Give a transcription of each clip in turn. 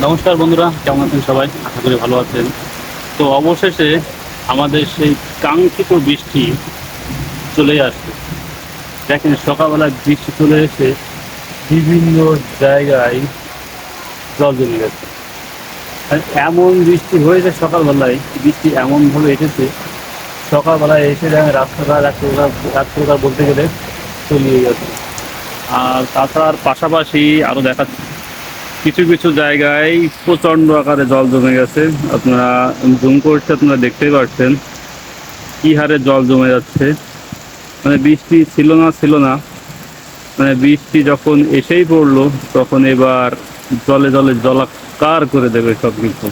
নমস্কার বন্ধুরা, কেমন আছেন সবাই? আশা করি ভালো আছেন। তো অবশেষে আমাদের সেই কাঙ্ক্ষিত বৃষ্টি চলে আসছে। দেখেন সকালবেলায় বৃষ্টি চলে এসে বিভিন্ন জায়গায় জল জমে গেছে। এমন বৃষ্টি হয়েছে সকালবেলায়, বৃষ্টি এমনভাবে এসেছে, সকালবেলায় এসে দেখেন রাস্তাঘাট রাস্তাঘাট রাস্তাঘাট বলতে গেলে চলিয়ে গেছে। আর তাছাড়ার পাশাপাশি আরও দেখা কিছু কিছু জায়গায় প্রচণ্ড আকারে জল জমে গেছে। আপনারা জুম করছে, আপনারা দেখতেই পাচ্ছেন কি হারে জল জমে যাচ্ছে। মানে বৃষ্টি ছিল না ছিল না। মানে বৃষ্টি যখন এসেই পড়ল, তখন এবার জলে জলে জলাকার করে দেবে সব কিছু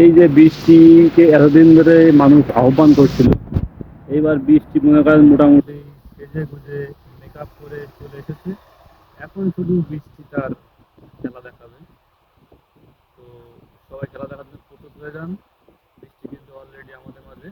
এই যে বৃষ্টিকে এতদিন ধরে মানুষ আহ্বান করছিল, এইবার বৃষ্টি মনে করেন মোটামুটি সেজে গুজে মেকআপ করে চলে এসেছে। এখন শুধু বৃষ্টি তার খেলা দেখাবে। তো সবাই খেলা দেখার জন্য প্রস্তুত হয়ে যান। বৃষ্টি কিন্তু অলরেডি আমাদের মাঝে।